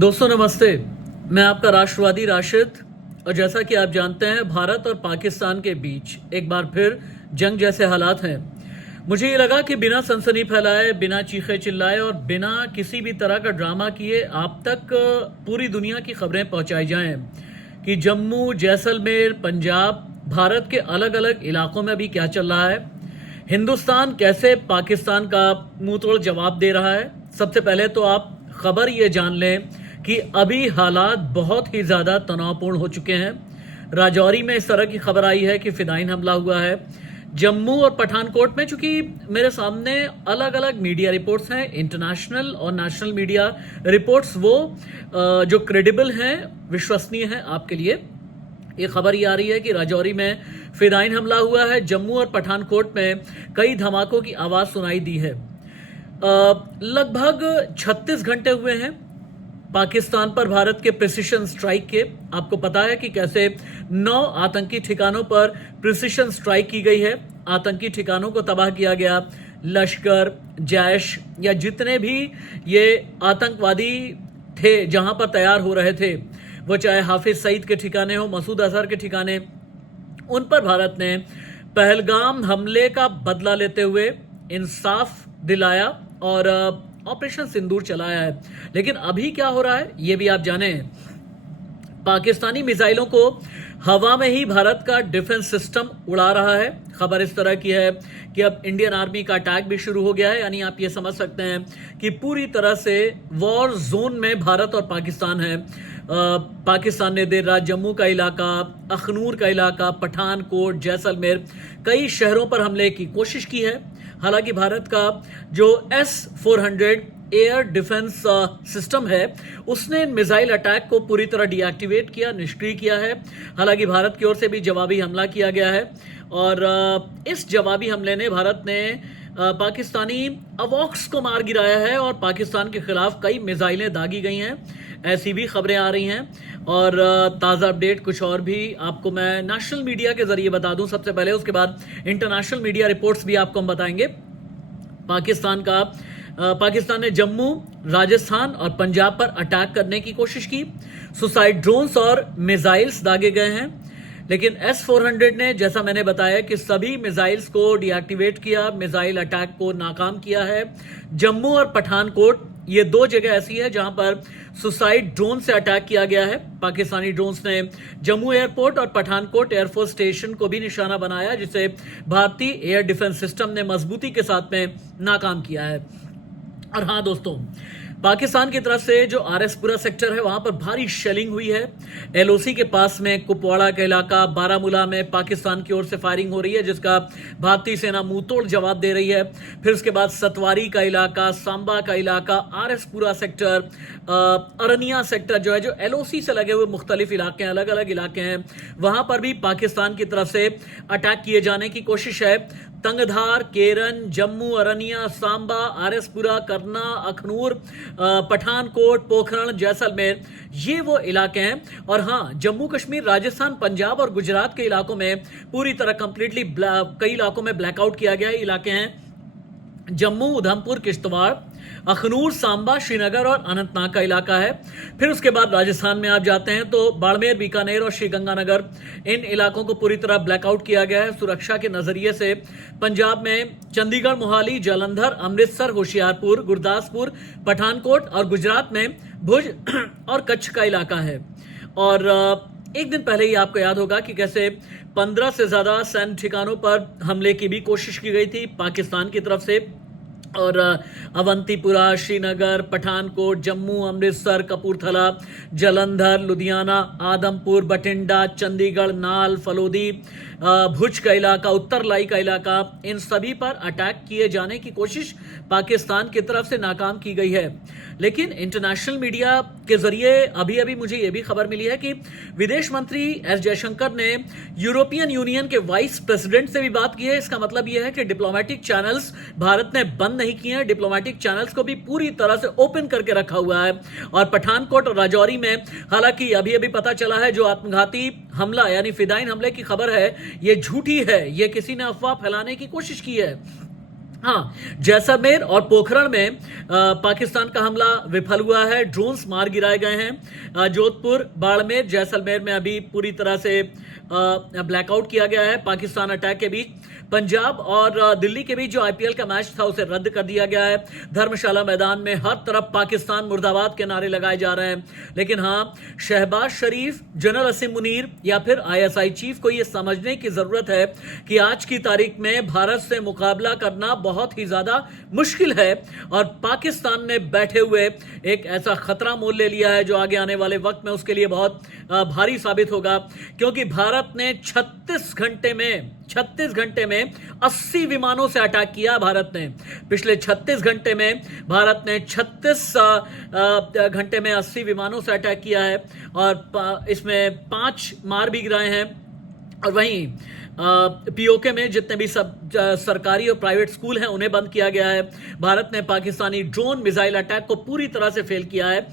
दोस्तों नमस्ते। मैं आपका राष्ट्रवादी राशिद। और जैसा कि आप जानते हैं, भारत और पाकिस्तान के बीच एक बार फिर जंग जैसे हालात हैं। मुझे ये लगा कि बिना सनसनी फैलाए, बिना चीखे चिल्लाए और बिना किसी भी तरह का ड्रामा किए आप तक पूरी दुनिया की खबरें पहुंचाई जाएं कि जम्मू, जैसलमेर, पंजाब, भारत के अलग अलग इलाकों में अभी क्या चल रहा है। हिंदुस्तान कैसे पाकिस्तान का मुंह तोड़ जवाब दे रहा है। सबसे पहले तो आप खबर ये जान लें कि अभी हालात बहुत ही ज्यादा तनावपूर्ण हो चुके हैं। राजौरी में इस तरह की खबर आई है कि फिदायीन हमला हुआ है। जम्मू और पठानकोट में, चूंकि मेरे सामने अलग अलग मीडिया रिपोर्ट्स हैं, इंटरनेशनल और नेशनल मीडिया रिपोर्ट्स, वो जो क्रेडिबल हैं, विश्वसनीय हैं आपके लिए, ये खबर ये आ रही है कि राजौरी में फिदायीन हमला हुआ है। जम्मू और पठानकोट में कई धमाकों की आवाज सुनाई दी है। लगभग 36 घंटे हुए हैं पाकिस्तान पर भारत के प्रिसिशन स्ट्राइक के। आपको पता है कि कैसे 9 आतंकी ठिकानों पर प्रिसिशन स्ट्राइक की गई है। आतंकी ठिकानों को तबाह किया गया। लश्कर, जैश या जितने भी ये आतंकवादी थे जहां पर तैयार हो रहे थे, वो चाहे हाफिज सईद के ठिकाने हो, मसूद अजहर के ठिकाने, उन पर भारत ने पहलगाम हमले का बदला लेते हुए इंसाफ दिलाया और ऑपरेशन सिंदूर चलाया है। लेकिन अभी क्या हो रहा है ये भी आप जाने। पाकिस्तानी मिसाइलों को हवा में ही भारत का डिफेंस सिस्टम उड़ा रहा है। खबर इस तरह की है कि अब इंडियन आर्मी का अटैक भी शुरू हो गया है। यानी आप ये समझ सकते हैं कि पूरी तरह से वॉर जोन में भारत और पाकिस्तान है। पाकिस्तान ने देर रात जम्मू का इलाका, अखनूर का इलाका, पठानकोट, जैसलमेर, कई शहरों पर हमले की कोशिश की है। हालांकि भारत का जो S-400 एयर डिफेंस सिस्टम है, उसने मिसाइल अटैक को पूरी तरह डीएक्टिवेट किया, निष्क्रिय किया है। हालांकि भारत की ओर से भी जवाबी हमला किया गया है और इस जवाबी हमले ने भारत ने पाकिस्तानी अवॉक्स को मार गिराया है और पाकिस्तान के खिलाफ कई मिसाइलें दागी गई हैं। ऐसी भी खबरें आ रही हैं और ताज़ा अपडेट कुछ और भी आपको मैं नेशनल मीडिया के जरिए बता दूं सबसे पहले, उसके बाद इंटरनेशनल मीडिया रिपोर्ट्स भी आपको हम बताएंगे। पाकिस्तान ने जम्मू, राजस्थान और पंजाब पर अटैक करने की कोशिश की। सुसाइड ड्रोन्स और मिसाइल्स दागे गए हैं। लेकिन S-400 ने, जैसा मैंने बताया, कि सभी मिसाइल्स को डीएक्टिवेट किया, मिसाइल अटैक को नाकाम किया है। जम्मू और पठानकोट, ये 2 जगह ऐसी है जहां पर सुसाइड ड्रोन से अटैक किया गया है। पाकिस्तानी ड्रोन्स ने जम्मू एयरपोर्ट और पठानकोट एयरफोर्स स्टेशन को भी निशाना बनाया, जिसे भारतीय एयर डिफेंस सिस्टम ने मजबूती के साथ में नाकाम किया है। और हाँ दोस्तों, पाकिस्तान की तरफ से जो आरएसपुरा सेक्टर है, वहां पर भारी शेलिंग हुई है। एलओसी के पास में कुपवाड़ा का इलाका, बारामूला में पाकिस्तान की ओर से फायरिंग हो रही है, जिसका भारतीय सेना मुंहतोड़ जवाब दे रही है। फिर उसके बाद सतवारी का इलाका, सांबा का इलाका, आरएसपुरा सेक्टर, अरनिया सेक्टर जो है, जो एलओसी से लगे हुए मुख्तलिफ इलाके हैं, अलग अलग इलाके हैं, वहां पर भी पाकिस्तान की तरफ से अटैक किए जाने की कोशिश है। तंगधार, केरन, जम्मू, अरनिया, सांबा, आरएसपुरा, करना, अखनूर, पठानकोट, पोखरण, जैसलमेर, ये वो इलाके हैं। और हाँ, जम्मू कश्मीर, राजस्थान, पंजाब और गुजरात के इलाकों में पूरी तरह कंप्लीटली कई इलाकों में ब्लैकआउट किया गया है। इलाके हैं जम्मू, उधमपुर, किश्तवाड़, अखनूर, सांबा, श्रीनगर और अनंतनाग का इलाका है। फिर उसके बाद राजस्थान में आप जाते हैं तो बाड़मेर, बीकानेर और श्रीगंगानगर, इन इलाकों को पूरी तरह ब्लैकआउट किया गया है सुरक्षा के नजरिए से। पंजाब में चंडीगढ़, मोहाली, जालंधर, अमृतसर, होशियारपुर, गुरदासपुर, पठानकोट और गुजरात में भुज और कच्छ का इलाका है। और एक दिन पहले ही आपको याद होगा कि कैसे 15 से ज्यादा सैन्य ठिकानों पर हमले की भी कोशिश की गई थी पाकिस्तान की तरफ से। और अवंतीपुरा, श्रीनगर, पठानकोट, जम्मू, अमृतसर, कपूरथला, जालंधर, लुधियाना, आदमपुर, बठिंडा, चंडीगढ़, नाल, फलोदी, भुज का इलाका, उत्तर लाई का इलाका, इन सभी पर अटैक किए जाने की कोशिश पाकिस्तान की तरफ से नाकाम की गई है। लेकिन इंटरनेशनल मीडिया के जरिए अभी अभी मुझे यह भी खबर मिली है कि विदेश मंत्री एस जयशंकर ने यूरोपियन यूनियन के वाइस प्रेसिडेंट से भी बात की है। इसका मतलब यह है कि डिप्लोमेटिक चैनल्स भारत ने बंद नहीं किए हैं, डिप्लोमेटिक चैनल्स को भी पूरी तरह से ओपन करके रखा हुआ है। और पठानकोट और राजौरी में हालांकि अभी अभी पता चला है, जो आत्मघाती हमला यानी फिदायीन हमले की खबर है, ये झूठी है, ये किसी ने अफवाह फैलाने की कोशिश की है। हाँ, जैसलमेर और पोखरण में पाकिस्तान का हमला विफल हुआ है, ड्रोन्स मार गिराए गए हैं। जोधपुर, बाड़मेर, जैसलमेर में अभी पूरी तरह से ब्लैकआउट किया गया है पाकिस्तान अटैक के बीच। पंजाब और दिल्ली के बीच जो आईपीएल का मैच था उसे रद्द कर दिया गया है। धर्मशाला मैदान में हर तरफ पाकिस्तान मुर्दाबाद के नारे लगाए जा रहे हैं। लेकिन हाँ, शहबाज शरीफ, जनरल असीम मुनीर या फिर आईएसआई चीफ को यह समझने की जरूरत है कि आज की तारीख में भारत से मुकाबला करना बहुत ही ज्यादा मुश्किल है और पाकिस्तान ने बैठे हुए एक ऐसा खतरा मोल ले लिया है जो आगे आने वाले वक्त में उसके लिए बहुत भारी साबित होगा, क्योंकि भारत ने 36 घंटे में 80 विमानों से अटैक किया। भारत ने पिछले 36 घंटे में भारत ने 36 घंटे में 80 विमानों से अटैक किया है और इसमें 5 मार भी गिराए हैं। और वहीं पीओके में जितने भी सब सरकारी और प्राइवेट स्कूल हैं उन्हें बंद किया गया है। भारत ने पाकिस्तानी ड्रोन मिसाइल अटैक को पूरी तरह से फेल किया है।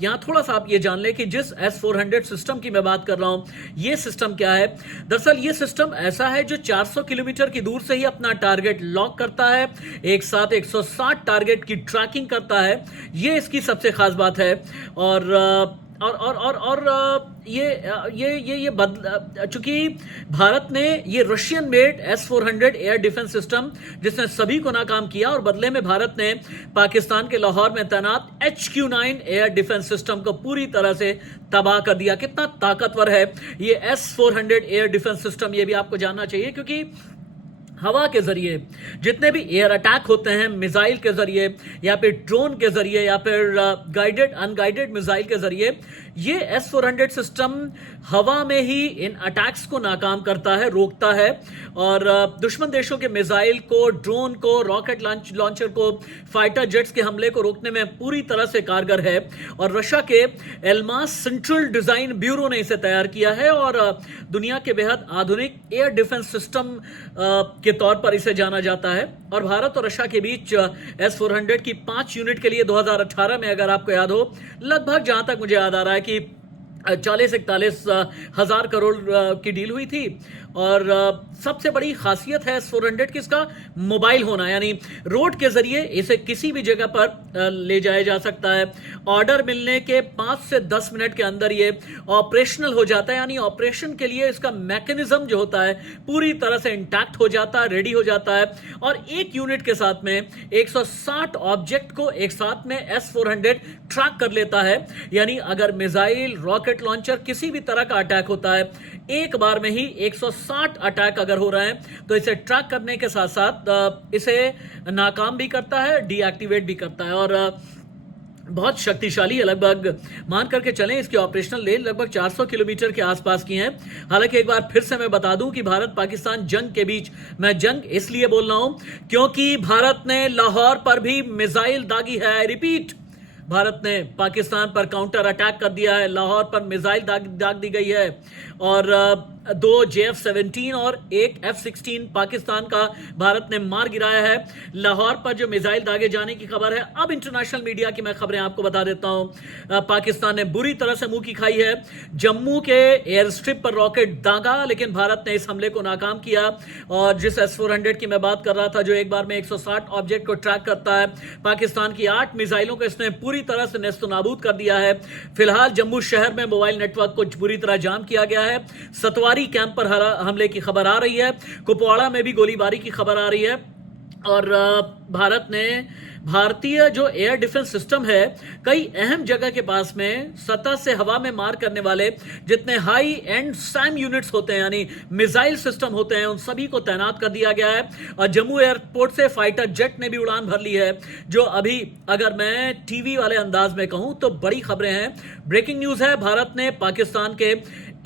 यहां थोड़ा सा आप ये जान लें कि जिस S-400 सिस्टम की मैं बात कर रहा हूं, ये सिस्टम क्या है। दरअसल ये सिस्टम ऐसा है जो 400 किलोमीटर की दूर से ही अपना टारगेट लॉक करता है, एक साथ 160 टारगेट की ट्रैकिंग करता है। ये इसकी सबसे खास बात है। और ये चूंकि भारत ने ये Russian made S-400 air defence system जिसने सभी को नाकाम किया और बदले में भारत ने पाकिस्तान के लाहौर में तैनात HQ-9 एयर डिफेंस सिस्टम को पूरी तरह से तबाह कर दिया। कितना ताकतवर है ये S-400 एयर डिफेंस सिस्टम, ये भी आपको जानना चाहिए, क्योंकि हवा के जरिए जितने भी एयर अटैक होते हैं, मिसाइल के जरिए या फिर ड्रोन के जरिए या फिर गाइडेड अनगाइडेड मिसाइल के जरिए, ये S-400 सिस्टम हवा में ही इन अटैक्स को नाकाम करता है, रोकता है और दुश्मन देशों के मिसाइल को, ड्रोन को, रॉकेट लॉन्चर को, फाइटर जेट्स के हमले को रोकने में पूरी तरह से कारगर है। और रशिया के एल्मास सेंट्रल डिजाइन ब्यूरो ने इसे तैयार किया है और दुनिया के बेहद आधुनिक एयर डिफेंस सिस्टम के तौर पर इसे जाना जाता है। और भारत और रशिया के बीच S-400 की 5 यूनिट के लिए 2018 में, अगर आपको याद हो, लगभग जहां तक मुझे याद आ रहा है कि 40-41 हजार करोड़ की डील हुई थी। और सबसे बड़ी खासियत है S-400 की इसका मोबाइल होना, यानी रोड के जरिए इसे किसी भी जगह पर ले जाया जा सकता है। ऑर्डर मिलने के 5 से 10 मिनट के अंदर ये ऑपरेशनल हो जाता है, यानी ऑपरेशन के लिए इसका मैकेनिज्म जो होता है पूरी तरह से इंटैक्ट हो जाता है, रेडी हो जाता है। और एक यूनिट के साथ में 160 ऑब्जेक्ट को एक साथ में S-400 ट्रैक कर लेता है, यानी अगर मिसाइल, रॉकेट लॉन्चर, किसी भी तरह का अटैक होता है, एक बार में ही 160 अटैक अगर हो रहे हैं तो इसे ट्रैक करने के साथ साथ इसे नाकाम भी करता है, डीएक्टिवेट भी करता है। और बहुत शक्तिशाली है, लगभग मान करके चलें इसकी ऑपरेशनल रेंज लगभग 400 किलोमीटर के आसपास की है। हालांकि एक बार फिर से मैं बता दूं कि भारत पाकिस्तान जंग के बीच, मैं जंग इसलिए बोल रहा हूं क्योंकि भारत ने लाहौर पर भी मिसाइल दागी है। रिपीट, भारत ने पाकिस्तान पर काउंटर अटैक कर दिया है, लाहौर पर मिसाइल दाग दी गई है और 2 JF-17 और 1 F-16 पाकिस्तान का भारत ने मार गिराया है। लाहौर पर जो मिसाइल दागे जाने की खबर है, अब इंटरनेशनल मीडिया की मैं खबरें आपको बता देता हूं। पाकिस्तान ने बुरी तरह से मुंह की खाई है। जम्मू के एयर स्ट्रिप पर रॉकेट दागा, लेकिन भारत ने इस हमले को नाकाम किया। और जिस S-400 की मैं बात कर रहा था जो एक बार में 160 ऑब्जेक्ट को ट्रैक करता है, पाकिस्तान की 8 मिसाइलों को इसने पूरी तरह से नेस्तनाबूद कर दिया है। फिलहाल जम्मू शहर में मोबाइल नेटवर्क को पूरी तरह जाम किया गया है। सतवारी कैंप पर हमले की खबर आ रही है, कुपवाड़ा में भी गोलीबारी की खबर आ रही है। और भारत ने भारतीय जो एयर डिफेंस सिस्टम है, कई अहम जगह के पास में सतह से हवा में मार करने वाले जितने हाई एंड सैम यूनिट्स होते हैं, यानी मिसाइल सिस्टम होते हैं, उन सभी को तैनात कर दिया गया है। और जम्मू एयरपोर्ट से फाइटर जेट ने भी उड़ान भर ली है, जो अभी अगर मैं टीवी वाले अंदाज में कहूं तो बड़ी खबरें हैं। ब्रेकिंग न्यूज है, भारत ने पाकिस्तान के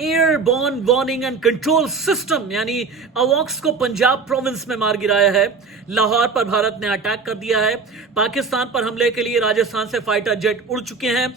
airborne warning and control system यानी अवॉक्स को पंजाब प्रोविंस में मार गिराया है। लाहौर पर भारत ने अटैक कर दिया है। पाकिस्तान पर हमले के लिए राजस्थान से फाइटर जेट उड़ चुके हैं।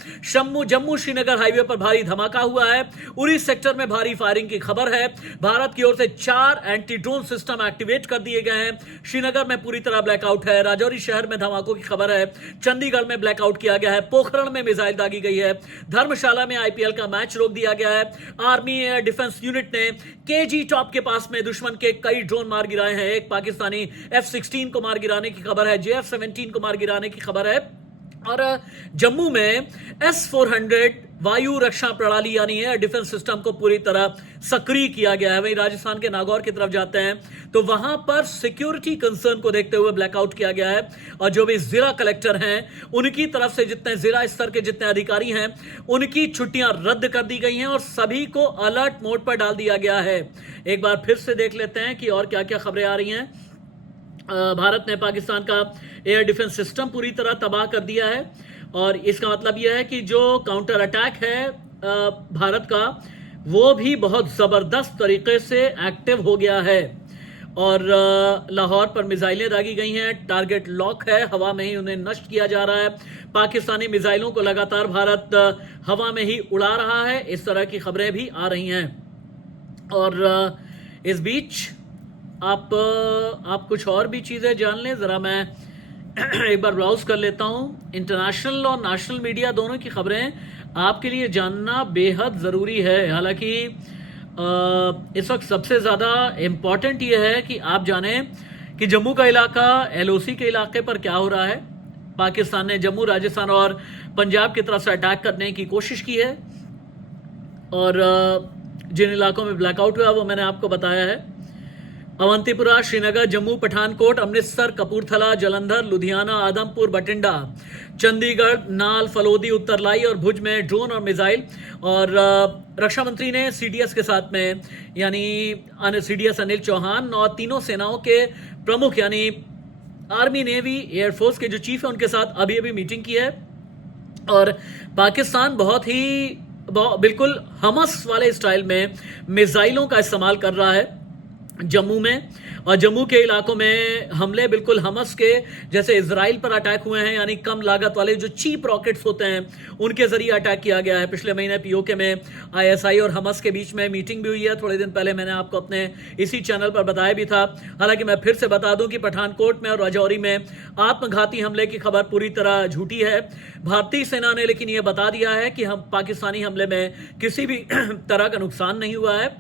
जम्मू श्रीनगर हाईवे पर भारी धमाका हुआ है। उरी सेक्टर में भारी फायरिंग की खबर है। भारत की ओर से 4 एंटी ड्रोन सिस्टम एक्टिवेट कर दिए गए हैं। श्रीनगर में पूरी तरह ब्लैकआउट है। राजौरी शहर में धमाकों की खबर है। चंडीगढ़ में ब्लैकआउट किया गया है। पोखरण में मिसाइल दागी गई है। धर्मशाला में आईपीएल का मैच रोक दिया गया है। आर्मी एयर डिफेंस यूनिट ने केजी टॉप के पास में दुश्मन के कई ड्रोन मार गिराए हैं। एक पाकिस्तानी F-16 को मार गिराने की खबर है, JF-17 को मार गिराने की खबर है। और जम्मू में S-400 वायु रक्षा प्रणाली यानी एयर डिफेंस सिस्टम को पूरी तरह सक्रिय किया गया है। वहीं राजस्थान के नागौर की तरफ जाते हैं तो वहां पर सिक्योरिटी कंसर्न को देखते हुए ब्लैकआउट किया गया है और जो भी जिला कलेक्टर हैं उनकी तरफ से जितने जिला स्तर के जितने अधिकारी हैं उनकी छुट्टियां रद्द कर दी गई हैं और सभी को अलर्ट मोड पर डाल दिया गया है। एक बार फिर से देख लेते हैं कि और क्या क्या खबरें आ रही हैं। भारत ने पाकिस्तान का एयर डिफेंस सिस्टम पूरी तरह तबाह कर दिया है और इसका मतलब यह है कि जो काउंटर अटैक है भारत का वो भी बहुत जबरदस्त तरीके से एक्टिव हो गया है और लाहौर पर मिसाइलें दागी गई हैं। टारगेट लॉक है, हवा में ही उन्हें नष्ट किया जा रहा है। पाकिस्तानी मिसाइलों को लगातार भारत हवा में ही उड़ा रहा है। इस तरह की खबरें भी आ रही हैं और इस बीच आप कुछ और भी चीजें जान लें। जरा मैं एक बार ब्राउज कर लेता हूं। इंटरनेशनल और नेशनल मीडिया दोनों की खबरें आपके लिए जानना बेहद जरूरी है। हालांकि इस वक्त सबसे ज्यादा इंपॉर्टेंट यह है कि आप जाने कि जम्मू का इलाका LOC के इलाके पर क्या हो रहा है। पाकिस्तान ने जम्मू, राजस्थान और पंजाब की तरफ से अटैक करने की कोशिश की है और जिन इलाकों में ब्लैकआउट हुआ वो मैंने आपको बताया है। अवंतीपुरा, श्रीनगर, जम्मू, पठानकोट, अमृतसर, कपूरथला, जलंधर, लुधियाना, आदमपुर, बठिंडा, चंडीगढ़, नाल, फलोदी, उत्तरलाई और भुज में ड्रोन और मिसाइल। और रक्षा मंत्री ने CDS के साथ में यानी CDS अनिल चौहान और तीनों सेनाओं के प्रमुख यानी आर्मी, नेवी, एयरफोर्स के जो चीफ है उनके साथ अभी अभी मीटिंग की है। और पाकिस्तान बहुत ही बिल्कुल हमस वाले स्टाइल में मिसाइलों का इस्तेमाल कर रहा है जम्मू में। और जम्मू के इलाकों में हमले बिल्कुल हमस के जैसे इजराइल पर अटैक हुए हैं, यानी कम लागत वाले जो चीप रॉकेट्स होते हैं उनके जरिए अटैक किया गया है। पिछले महीने POK में ISI और हमस के बीच में मीटिंग भी हुई है। थोड़े दिन पहले मैंने आपको अपने इसी चैनल पर बताया भी था। हालांकि मैं फिर से बता दूं कि पठानकोट में और राजौरी में आत्मघाती हमले की खबर पूरी तरह झूठी है। भारतीय सेना ने लेकिन यह बता दिया है कि हम पाकिस्तानी हमले में किसी भी तरह का नुकसान नहीं हुआ है।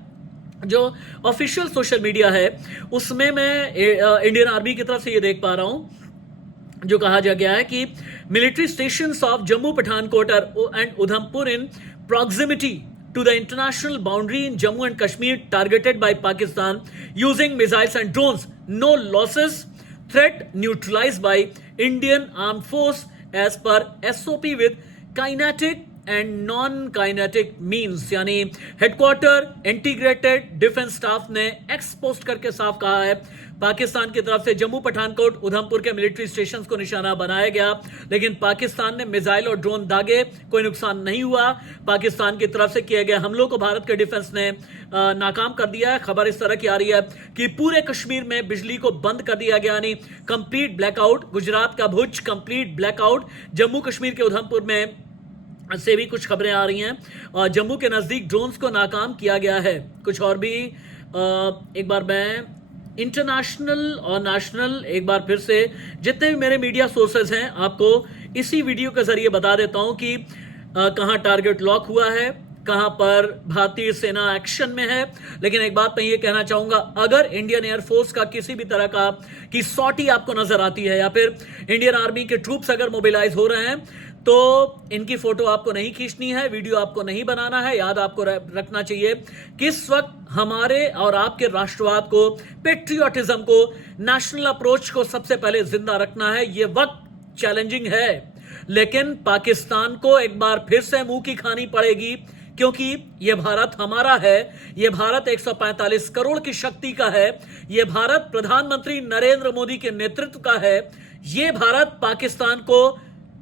जो ऑफिशियल सोशल मीडिया है उसमें मैं इंडियन आर्मी की तरफ से ये देख पा रहा हूं जो कहा जा गया है कि military stations of Jammu, Pathankot and Udhampur in proximity to the international boundary in Jammu and Kashmir targeted by Pakistan using missiles and drones. No losses. Threat neutralized by Indian Armed Force as per SOP with kinetic and non kinetic means. यानी headquarter integrated defence staff ने x post करके साफ कहा है पाकिस्तान की तरफ से जम्मू, पठानकोट, उधमपुर के मिलिट्री स्टेशन को निशाना बनाया गया, लेकिन पाकिस्तान ने मिसाइल और ड्रोन दागे, कोई नुकसान नहीं हुआ। पाकिस्तान की तरफ से किए गए हमलों को भारत के डिफेंस ने नाकाम कर दिया है। खबर इस तरह की आ रही है कि पूरे कश्मीर में बिजली को बंद कर दिया गया, यानी कंप्लीट ब्लैकआउट। गुजरात का भुज कंप्लीट ब्लैकआउट। जम्मू कश्मीर के उधमपुर में से भी कुछ खबरें आ रही हैं और जम्मू के नजदीक ड्रोन्स को नाकाम किया गया है। कुछ और भी एक बार मैं इंटरनेशनल और नेशनल एक बार फिर से जितने भी मेरे मीडिया सोर्सेज हैं आपको इसी वीडियो के जरिए बता देता हूं कि कहां टारगेट लॉक हुआ है, कहां पर भारतीय सेना एक्शन में है। लेकिन एक बात मैं ये कहना चाहूंगा, अगर इंडियन एयरफोर्स का किसी भी तरह का की सॉटी आपको नजर आती है या फिर इंडियन आर्मी के ट्रूप्स अगर मोबिलाइज हो रहे हैं तो इनकी फोटो आपको नहीं खींचनी है, वीडियो आपको नहीं बनाना है। याद आपको रखना चाहिए कि इस वक्त हमारे और आपके राष्ट्रवाद को, पेट्रियोटिज्म को, नेशनल अप्रोच को सबसे पहले जिंदा रखना है। यह वक्त चैलेंजिंग है, लेकिन पाकिस्तान को एक बार फिर से मुंह की खानी पड़ेगी क्योंकि यह भारत हमारा है। यह भारत 145 करोड़ की शक्ति का है। यह भारत प्रधानमंत्री नरेंद्र मोदी के नेतृत्व का है। यह भारत पाकिस्तान को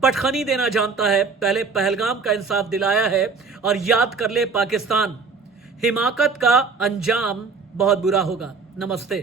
पटखनी देना जानता है, पहले पहलगाम का इंसाफ दिलाया है। और याद कर ले पाकिस्तान, हिमाकत का अंजाम बहुत बुरा होगा। नमस्ते।